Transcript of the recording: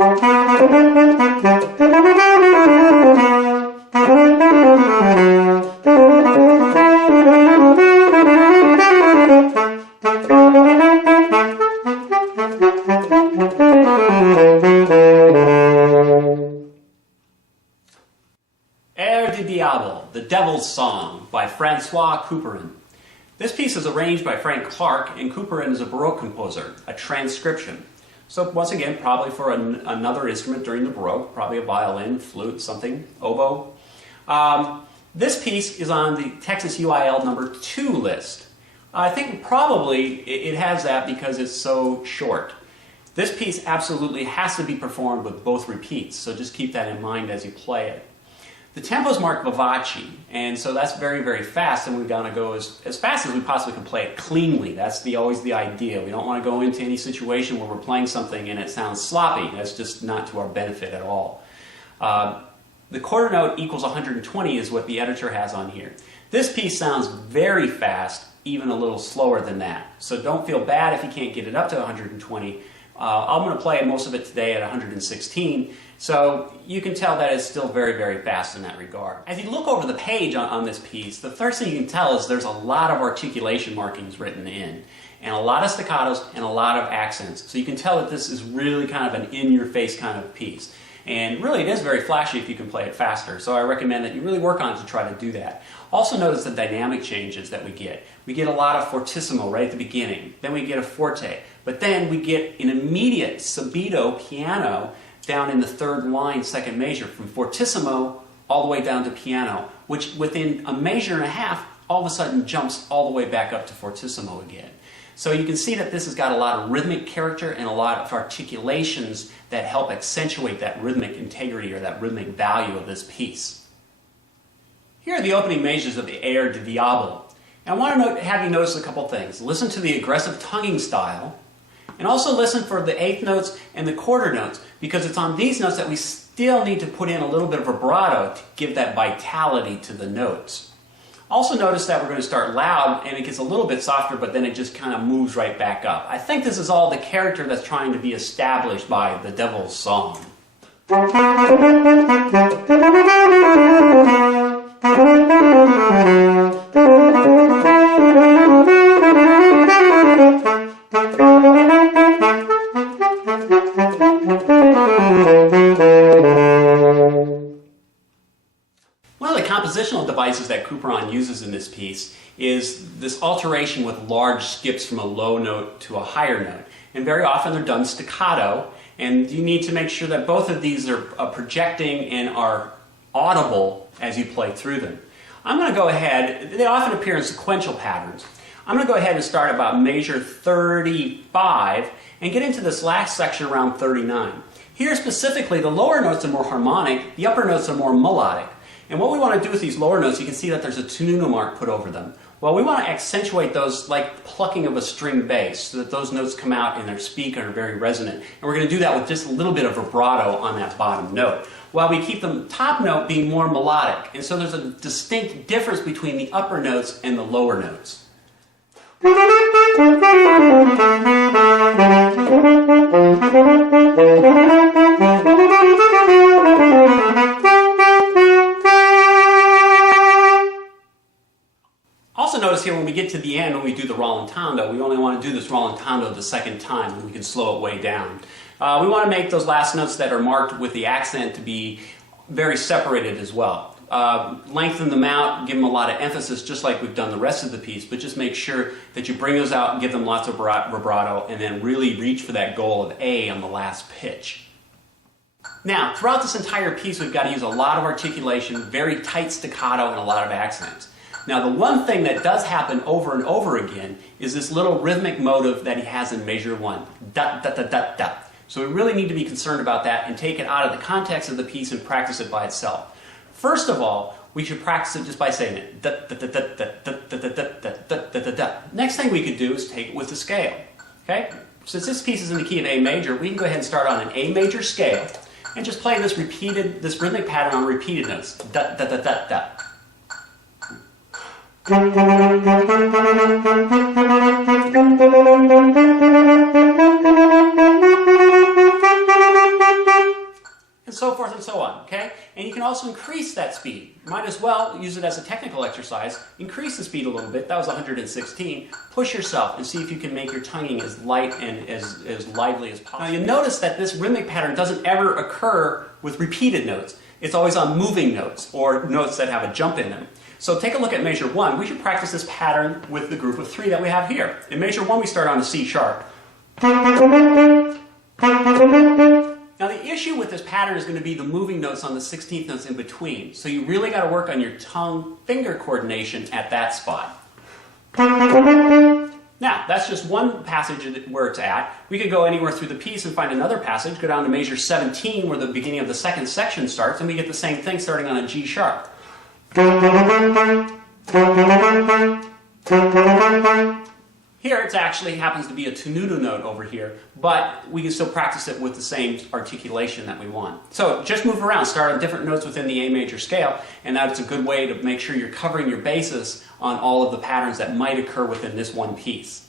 Diable, The Devil's Song by Francois Couperin. This piece is arranged by Frank Clark, and Couperin is a Baroque composer, a transcription. So once again, probably for another instrument during the Baroque, probably a violin, flute, something, oboe. This piece is on the Texas UIL number 2 list. I think probably it has that because it's so short. This piece absolutely has to be performed with both repeats, so just keep that in mind as you play it. The tempo is marked vivace, and so that's very, very fast, and we're going to go as fast as we possibly can play it cleanly. That's always the idea. We don't want to go into any situation where we're playing something and it sounds sloppy. That's just not to our benefit at all. The quarter note equals 120 is what the editor has on here. This piece sounds very fast, even a little slower than that. So don't feel bad if you can't get it up to 120. I'm going to play most of it today at 116, so you can tell that it's still very, very fast in that regard. As you look over the page on this piece, the first thing you can tell is there's a lot of articulation markings written in, and a lot of staccatos and a lot of accents. So you can tell that this is really kind of an in-your-face kind of piece. And really it is very flashy if you can play it faster, so I recommend that you really work on it to try to do that. Also notice the dynamic changes that we get. We get a lot of fortissimo right at the beginning, then we get a forte, but then we get an immediate subito piano down in the third line, second measure, from fortissimo all the way down to piano, which within a measure and a half all of a sudden jumps all the way back up to fortissimo again. So you can see that this has got a lot of rhythmic character and a lot of articulations that help accentuate that rhythmic integrity or that rhythmic value of this piece. Here are the opening measures of the air de Diable. And I want to have you notice a couple things. Listen to the aggressive tonguing style, and also listen for the eighth notes and the quarter notes, because it's on these notes that we still need to put in a little bit of vibrato to give that vitality to the notes. Also notice that we're going to start loud and it gets a little bit softer, but then it just kind of moves right back up. I think this is all the character that's trying to be established by The Devil's Song. One of the compositional devices that Couperin uses in this piece is this alteration with large skips from a low note to a higher note. And very often they're done staccato, and you need to make sure that both of these are projecting and are audible as you play through them. I'm going to go ahead, they often appear in sequential patterns. I'm going to go ahead and start about measure 35 and get into this last section around 39. Here specifically, the lower notes are more harmonic, the upper notes are more melodic. And what we want to do with these lower notes, you can see that there's a tenuto mark put over them. Well, we want to accentuate those like plucking of a string bass so that those notes come out and their speak and are very resonant. And we're going to do that with just a little bit of vibrato on that bottom note, while we keep the top note being more melodic. And so there's a distinct difference between the upper notes and the lower notes. Also notice here when we get to the end, when we do the rallentando, we only want to do this rallentando the second time, and we can slow it way down. We want to make those last notes that are marked with the accent to be very separated as well. Lengthen them out, give them a lot of emphasis just like we've done the rest of the piece, but just make sure that you bring those out and give them lots of vibrato, and then really reach for that goal of A on the last pitch. Now, throughout this entire piece we've got to use a lot of articulation, very tight staccato, and a lot of accents. Now, the one thing that does happen over and over again is this little rhythmic motive that he has in measure 1. Da, da, da, da, da. So we really need to be concerned about that and take it out of the context of the piece and practice it by itself. First of all, we should practice it just by saying it. Da, da, da, da, da, da, da, da, da, da, da, da, da. Next thing we could do is take it with the scale. Okay? Since this piece is in the key of A major, we can go ahead and start on an A major scale and just play this rhythmic pattern on repeated notes. Da, da, da, da, da. so forth and so on, okay? And you can also increase that speed. Might as well use it as a technical exercise. Increase the speed a little bit. That was 116. Push yourself and see if you can make your tonguing as light and as lively as possible. Now you notice that this rhythmic pattern doesn't ever occur with repeated notes. It's always on moving notes or notes that have a jump in them. So take a look at measure 1. We should practice this pattern with the group of 3 that we have here. In measure 1 we start on the C sharp. Now the issue with this pattern is going to be the moving notes on the 16th notes in between. So you really got to work on your tongue-finger coordination at that spot. Now, that's just one passage where it's at. We could go anywhere through the piece and find another passage, go down to measure 17 where the beginning of the second section starts, and we get the same thing starting on a G sharp. Here it actually happens to be a tenuto note over here, but we can still practice it with the same articulation that we want. So just move around, start on different notes within the A major scale, and that's a good way to make sure you're covering your bases on all of the patterns that might occur within this one piece.